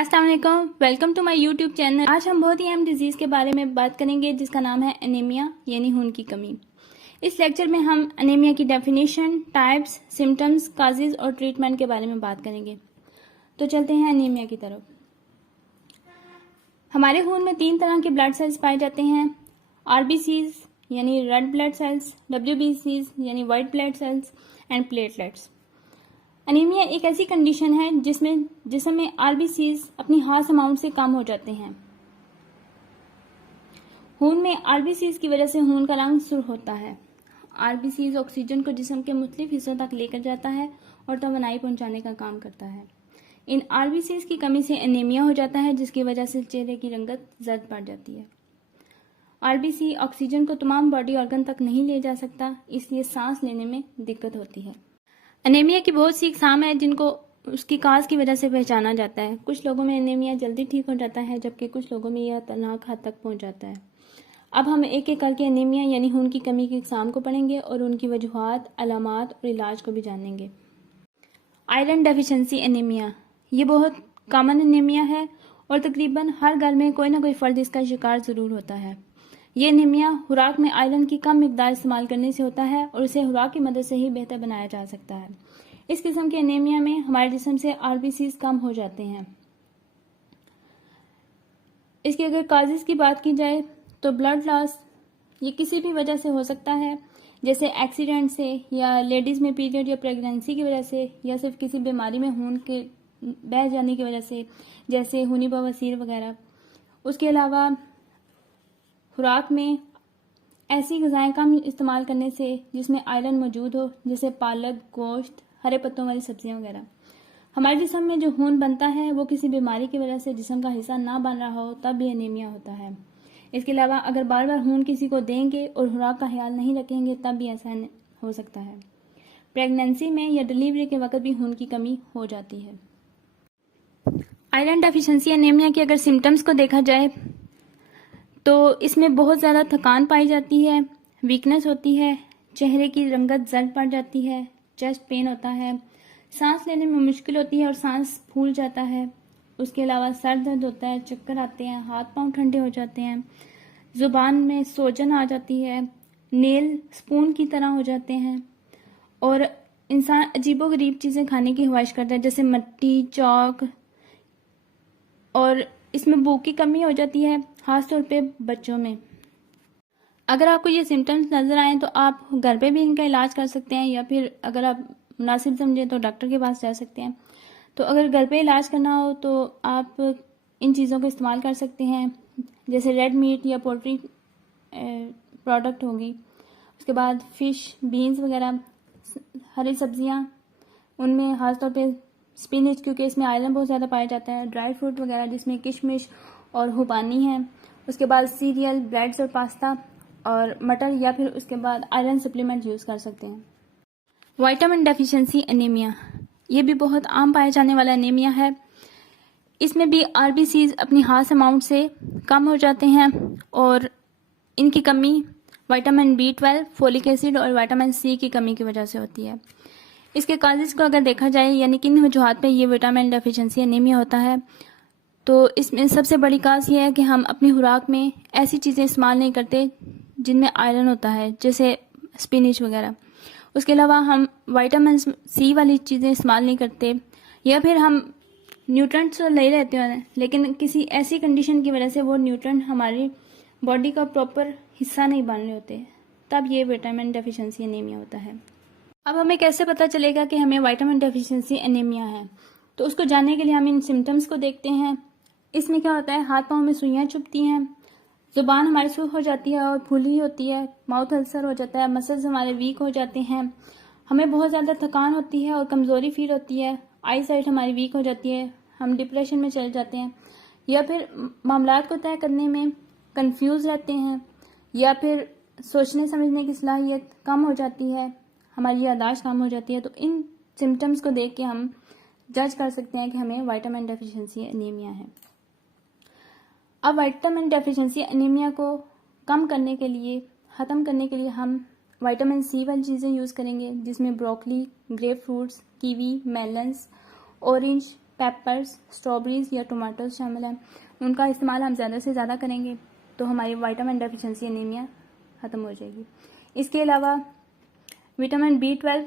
अस्सलाम वालेकुम, welcome to my YouTube channel. आज हम बहुत ही अहम डिजीज़ के बारे में बात करेंगे जिसका नाम है एनीमिया यानी खून की कमी। इस लेक्चर में हम एनीमिया की डेफिनेशन, टाइप्स, सिम्टम्स, काजेज और ट्रीटमेंट के बारे में बात करेंगे। तो चलते हैं एनीमिया की तरफ। हमारे खून में 3 तरह के ब्लड सेल्स पाए जाते हैं, आरबीसीज यानी रेड ब्लड सेल्स, डब्ल्यूबीसीज यानी white blood cells and platelets. Anaemia एक ऐसी कंडीशन है जिसमें जिसम में आरबीसीज अपनी खास अमाउंट से कम हो जाते हैं। खून में आरबीसीज की वजह से खून का रंग सुर्ख होता है। आरबीसीज ऑक्सीजन को जिस्म के मुख्तलिफ हिस्सों तक लेकर जाता है और तवानाई पहुंचाने का काम करता है। इन आरबीसीज की कमी से एनीमिया हो जाता है, जिसकी वजह से चेहरे की रंगत जर्द पड़ जाती है। आरबीसी ऑक्सीजन को तमाम बॉडी ऑर्गन तक नहीं ले जा सकता, इसलिए सांस लेने में दिक्कत होती है। एनीमिया की बहुत सी अक़साम है जिनको उसकी काज की वजह से पहचाना जाता है। कुछ लोगों में एनीमिया जल्दी ठीक हो जाता है, जबकि कुछ लोगों में यह खतरनाक हद तक पहुंच जाता है। अब हम एक एक करके एनीमिया यानी खून की कमी की अक़साम को पढ़ेंगे और उनकी वजूहात, अलामात और इलाज को भी जानेंगे। आयरन डेफिशिएंसी एनीमिया ये बहुत कॉमन एनीमिया है और तकरीबन हर घर में कोई ना कोई फर्द इसका शिकार ज़रूर होता है। ये एनीमिया खुराक में आयरन की कम मिकदार इस्तेमाल करने से होता है और इसे खुराक की मदद से ही बेहतर बनाया जा सकता है। इस किस्म के एनीमिया में हमारे जिस्म से आरबीसीज कम हो जाते हैं। इसकी अगर काजेज की बात की जाए तो ब्लड लॉस ये किसी भी वजह से हो सकता है, जैसे एक्सीडेंट से या लेडीज़ में पीरियड या प्रेगनेंसी की वजह से या सिर्फ किसी बीमारी में खून के बह जाने की वजह से, जैसे खूनी बवासीर वगैरह। उसके अलावा खुराक में ऐसी ग़िज़ाएँ कम इस्तेमाल करने से जिसमें आयरन मौजूद हो, जैसे पालक, गोश्त, हरे पत्तों वाली सब्जियां वगैरह। हमारे जिस्म में जो खून बनता है वो किसी बीमारी की वजह से जिस्म का हिस्सा ना बन रहा हो तब भी एनीमिया होता है। इसके अलावा अगर बार बार खून किसी को देंगे और खुराक का ख्याल नहीं रखेंगे तब भी ऐसा हो सकता है। प्रेगनेंसी में या डिलीवरी के वक्त भी खून की कमी हो जाती है। आयरन डेफिशिएंसी एनीमिया के अगर सिम्टम्स को देखा जाए तो इसमें बहुत ज़्यादा थकान पाई जाती है, वीकनेस होती है, चेहरे की रंगत जर्द पड़ जाती है, चेस्ट पेन होता है, सांस लेने में मुश्किल होती है और सांस फूल जाता है। उसके अलावा सर दर्द होता है, चक्कर आते हैं, हाथ पांव ठंडे हो जाते हैं, ज़ुबान में सोजन आ जाती है, नेल स्पून की तरह हो जाते हैं और इंसान अजीबोगरीब चीज़ें खाने की ख्वाहिश करता है, जैसे मिट्टी, चौक। और इसमें भूख की कमी हो जाती है, खासतौर पे बच्चों में। अगर आपको ये सिम्टम्स नज़र आए तो आप घर पे भी इनका इलाज कर सकते हैं, या फिर अगर आप मुनासिब समझें तो डॉक्टर के पास जा सकते हैं। तो अगर घर पे इलाज करना हो तो आप इन चीज़ों को इस्तेमाल कर सकते हैं, जैसे रेड मीट या पोल्ट्री प्रोडक्ट होगी। उसके बाद फ़िश, बीन्स वगैरह, हरी सब्जियां, उनमें ख़ासतौर पे स्पिनच, क्योंकि इसमें आयरन बहुत ज़्यादा पाया जाता है। ड्राई फ्रूट वगैरह जिसमें किशमिश और हुबानी है। उसके बाद सीरियल, ब्रेड्स और पास्ता और मटर, या फिर उसके बाद आयरन सप्लीमेंट यूज़ कर सकते हैं। विटामिन डेफिशिएंसी एनीमिया ये भी बहुत आम पाया जाने वाला एनीमिया है। इसमें भी आरबीसीज अपनी खास अमाउंट से कम हो जाते हैं और इनकी कमी विटामिन B12, फोलिक एसिड और विटामिन C की कमी की वजह से होती है। इसके काजेज को अगर देखा जाए, यानी किन वजूहात पे ये विटामिन डेफिशिएंसी एनीमिया होता है, तो इसमें सबसे बड़ी काज ये है कि हम अपनी खुराक में ऐसी चीज़ें इस्तेमाल नहीं करते जिनमें आयरन होता है, जैसे स्पिनिच वगैरह। उसके अलावा हम विटामिन C वाली चीज़ें इस्तेमाल नहीं करते, या फिर हम न्यूट्रेंट्स तो ले लेते हैं लेकिन किसी ऐसी कंडीशन की वजह से वो न्यूट्रेंट हमारी बॉडी का प्रॉपर हिस्सा नहीं बन रहे होते, तब ये विटामिन डेफिशिएंसी एनीमिया होता है। अब हमें कैसे पता चलेगा कि हमें विटामिन डेफिशिएंसी एनीमिया है? तो उसको जानने के लिए हम इन सिम्टम्स को देखते हैं। इसमें क्या होता है, हाथ पाँव में सुइयाँ चुभती हैं, ज़ुबान हमारी सूख हो जाती है और फूली होती है, माउथ अल्सर हो जाता है, मसल्स हमारे वीक हो जाते हैं, हमें बहुत ज़्यादा थकान होती है और कमज़ोरी फील होती है, आई साइट हमारी वीक हो जाती है, हम डिप्रेशन में चले जाते हैं, या फिर मामलात को तय करने में कंफ्यूज रहते हैं, या फिर सोचने समझने की सलाहियत कम हो जाती है, हमारी याददाश्त कम हो जाती है। तो इन सिम्टम्स को देख के हम जज कर सकते हैं कि हमें विटामिन डेफिशिएंसी एनीमिया है। अब विटामिन डेफिशिएंसी एनीमिया को कम करने के लिए, ख़त्म करने के लिए हम विटामिन C वाली चीज़ें यूज़ करेंगे, जिसमें broccoli, grape fruits, kiwi, melons, orange, peppers, strawberries या टमाटोज शामिल हैं, उनका इस्तेमाल हम ज़्यादा से ज़्यादा करेंगे तो हमारी विटामिन डेफिशिएंसी एनीमिया ख़त्म हो जाएगी। इसके अलावा विटामिन B12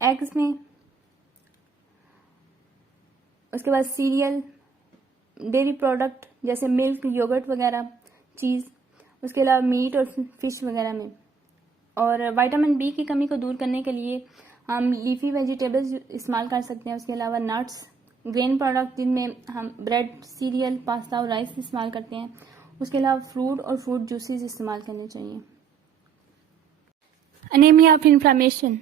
एग्स में, उसके बाद सीरियल, डेयरी प्रोडक्ट जैसे मिल्क, योगर्ट वगैरह, चीज़, उसके अलावा मीट और फिश वगैरह में। और विटामिन B की कमी को दूर करने के लिए हम लीफी वेजिटेबल्स इस्तेमाल कर सकते हैं। उसके अलावा नट्स, ग्रेन प्रोडक्ट जिनमें हम ब्रेड, सीरियल, पास्ता और राइस इस्तेमाल करते हैं। उसके अलावा फ्रूट और फ्रूट जूसेस इस्तेमाल करने चाहिए। अनीमिया ऑफ इन्फ्लामेशन,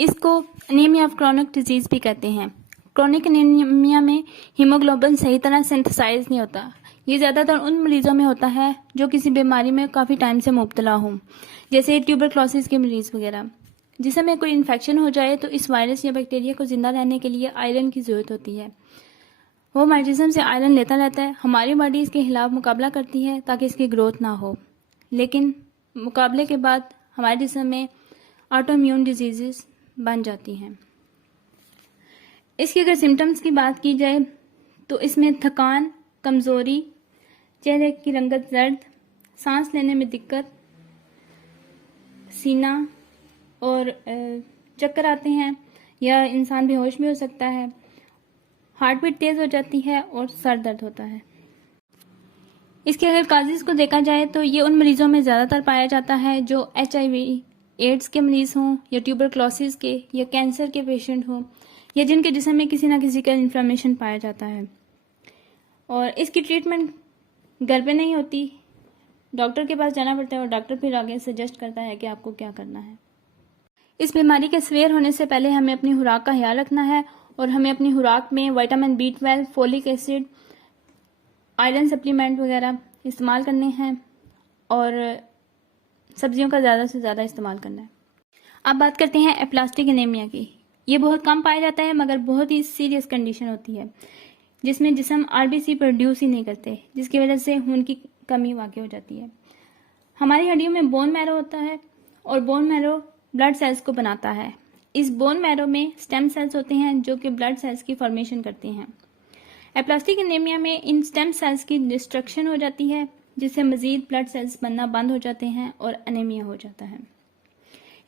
इसको अनीमिया ऑफ क्रोनिक डिजीज भी कहते हैं। क्रोनिक अनीमिया में हीमोग्लोबिन सही तरह सिंथेसाइज नहीं होता। ये ज़्यादातर उन मरीजों में होता है जो किसी बीमारी में काफ़ी टाइम से मुब्तला हों, जैसे ट्यूबरक्लोसिस के मरीज वगैरह। जिसमें कोई इन्फेक्शन हो जाए तो इस वायरस या बैक्टीरिया को जिंदा रहने के लिए आयरन की ज़रूरत होती है। वो हमारे जिस्म से आयरन लेता रहता है, हमारी बॉडी इसके खिलाफ मुकाबला करती है ताकि इसकी ग्रोथ ना हो, लेकिन मुकाबले के बाद हमारे जिस्म में ऑटोइम्यून डिजीज़ बन जाती हैं। इसके अगर सिम्टम्स की बात की जाए तो इसमें थकान, कमज़ोरी, चेहरे की रंगत जर्द, सांस लेने में दिक्कत, सीना और चक्कर आते हैं या इंसान बेहोश भी हो सकता है, हार्ट बीट तेज़ हो जाती है और सर दर्द होता है। इसके अगर काजेज़ को देखा जाए तो ये उन मरीजों में ज़्यादातर पाया जाता है जो HIV एड्स के मरीज़ हों या ट्यूबरक्लोसिस के या कैंसर के पेशेंट हों या जिनके जिस्म में किसी ना किसी का इन्फ्लेमेशन पाया जाता है। और इसकी ट्रीटमेंट घर पे नहीं होती, डॉक्टर के पास जाना पड़ता है और डॉक्टर फिर आगे सजेस्ट करता है कि आपको क्या करना है। इस बीमारी के सवेर होने से पहले हमें अपनी खुराक का ख्याल रखना है और हमें अपनी खुराक में vitamin B12, folic acid, iron supplement वगैरह इस्तेमाल करने हैं और सब्जियों का ज़्यादा से ज़्यादा इस्तेमाल करना है। अब बात करते हैं एप्लास्टिक एनीमिया की। ये बहुत कम पाया जाता है मगर बहुत ही सीरियस कंडीशन होती है जिसमें जिस्म RBC प्रोड्यूस ही नहीं करते, जिसकी वजह से खून की कमी वाक़ई हो जाती है। हमारी हड्डियों में बोन मैरो होता है और बोन मैरो ब्लड सेल्स को बनाता है। इस बोन मैरो में स्टेम सेल्स होते हैं जो कि ब्लड सेल्स की फॉर्मेशन करते हैं। एप्लास्टिक एनीमिया में इन स्टेम सेल्स की डिस्ट्रक्शन हो जाती है जिससे मजीद ब्लड सेल्स बनना बंद हो जाते हैं और एनीमिया हो जाता है।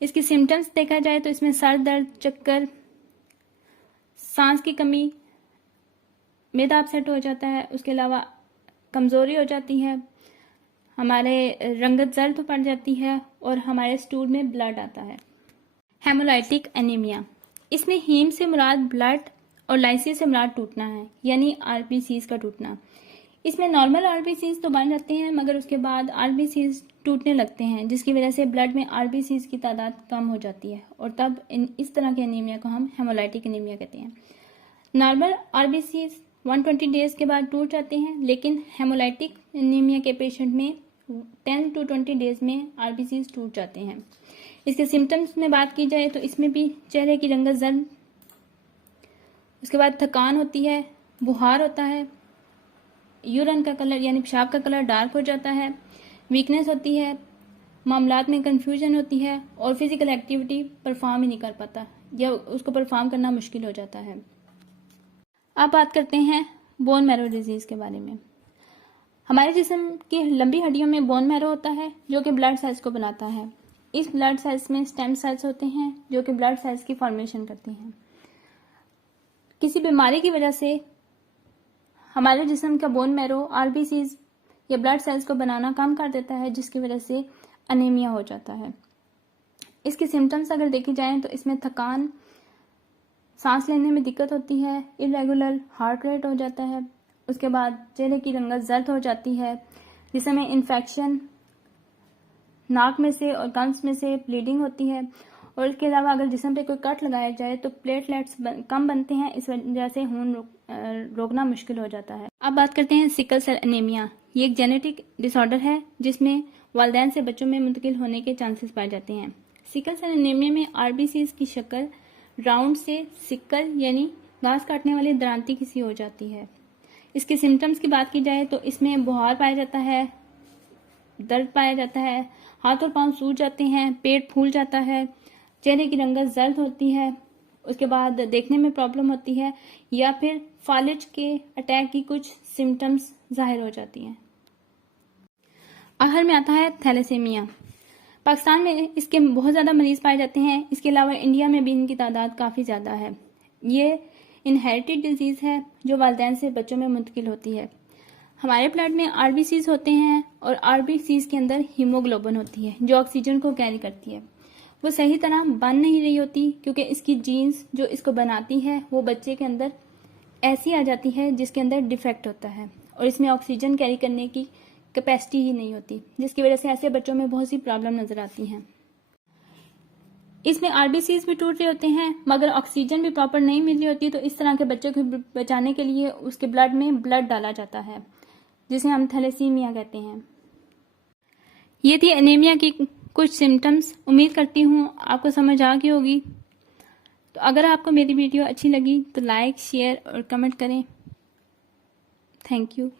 इसकी सिम्टम्स देखा जाए तो इसमें सर दर्द, चक्कर, सांस की कमी, मैदा अपसेट हो जाता है, उसके अलावा कमज़ोरी हो जाती है, हमारे रंगत जर्द पड़ जाती है और हमारे स्टूल में ब्लड आता है। हेमोलाइटिक एनीमिया, इसमें हीम से मुराद ब्लड और लाइसिस से मुराद टूटना है, यानी RBCs का टूटना। इसमें नॉर्मल RBCs तो बन जाते हैं मगर उसके बाद RBCs टूटने लगते हैं जिसकी वजह से ब्लड में RBCs की तादाद कम हो जाती है और तब इस तरह के एनीमिया को हम हेमोलाइटिक एनीमिया कहते हैं। नॉर्मल RBCs 120 डेज के बाद टूट जाते हैं, लेकिन हेमोलाइटिक एनीमिया के पेशेंट में 10 to 20 डेज में RBCs टूट जाते हैं। इसके सिम्टम्स में बात की जाए तो इसमें भी चेहरे की रंगत जर्द, उसके बाद थकान होती है, बुखार होता है, यूरिन का कलर यानी पेशाब का कलर डार्क हो जाता है, वीकनेस होती है, मामलात में कंफ्यूजन होती है और फिजिकल एक्टिविटी परफॉर्म ही नहीं कर पाता या उसको परफॉर्म करना मुश्किल हो जाता है। अब बात करते हैं बोन मैरो डिजीज़ के बारे में। हमारे जिस्म की लंबी हड्डियों में बोन मैरो होता है जो कि ब्लड सेल्स को बनाता है। इस ब्लड सेल्स में स्टेम सेल्स होते हैं जो कि ब्लड सेल्स की फॉर्मेशन करते हैं। किसी बीमारी की वजह से हमारे जिस्म का बोन मैरो RBCs या ब्लड सेल्स को बनाना कम कर देता है जिसकी वजह से अनीमिया हो जाता है। इसके सिम्टम्स अगर देखे जाएं तो इसमें थकान, सांस लेने में दिक्कत होती है, इरेगुलर हार्ट रेट हो जाता है, उसके बाद चेहरे की रंगत जर्द हो जाती है, जिसमें इन्फेक्शन, नाक में से और गम्स में से ब्लीडिंग होती है और इसके अलावा अगर जिस्म पे कोई कट लगाया जाए तो प्लेटलेट्स कम बनते हैं, इस वजह से खून रोकना मुश्किल हो जाता है। अब बात करते हैं सिकल सेल एनीमिया। ये एक जेनेटिक डिसऑर्डर है जिसमें वालिदैन से बच्चों में मुंतकिल होने के चांसेस पाए जाते हैं। सिकल सेल एनीमिया में RBCs की शक्ल राउंड से सिकल यानी घास काटने वाली दरांती की सी हो जाती है। इसके सिम्टम्स की बात की जाए तो इसमें बुखार पाया जाता है, दर्द पाया जाता है, हाथ और पांव सूज जाते हैं, पेट फूल जाता है, चेहरे की रंगत जर्द होती है उसके बाद देखने में प्रॉब्लम होती है, या फिर फालिज के अटैक की कुछ सिम्टम्स जाहिर हो जाती हैं। आखिर में आता है थैलेसीमिया। पाकिस्तान में इसके बहुत ज़्यादा मरीज पाए जाते हैं। इसके अलावा इंडिया में भी इनकी तादाद काफ़ी ज़्यादा है। ये इनहेरिटेड डिजीज़ है जो वालिदैन से बच्चों में मुंतकिल होती है। हमारे ब्लड में आरबीसीज होते हैं और आरबीसीज के अंदर हीमोग्लोबिन होती है जो ऑक्सीजन को कैरी करती है। वो सही तरह बन नहीं रही होती क्योंकि इसकी जीन्स जो इसको बनाती है वो बच्चे के अंदर ऐसी आ जाती है जिसके अंदर डिफेक्ट होता है और इसमें ऑक्सीजन कैरी करने की कैपेसिटी ही नहीं होती, जिसकी वजह से ऐसे बच्चों में बहुत सी प्रॉब्लम नजर आती हैं। इसमें आरबीसीज भी टूट रहे होते हैं मगर ऑक्सीजन भी प्रॉपर नहीं मिल रही होती, तो इस तरह के बच्चों को बचाने के लिए उसके ब्लड में ब्लड डाला जाता है जिसे हम थैलेसीमिया कहते हैं। ये थी एनीमिया की कुछ सिम्टम्स। उम्मीद करती हूँ आपको समझ आ गई होगी। तो अगर आपको मेरी वीडियो अच्छी लगी तो लाइक, शेयर और कमेंट करें। Thank you.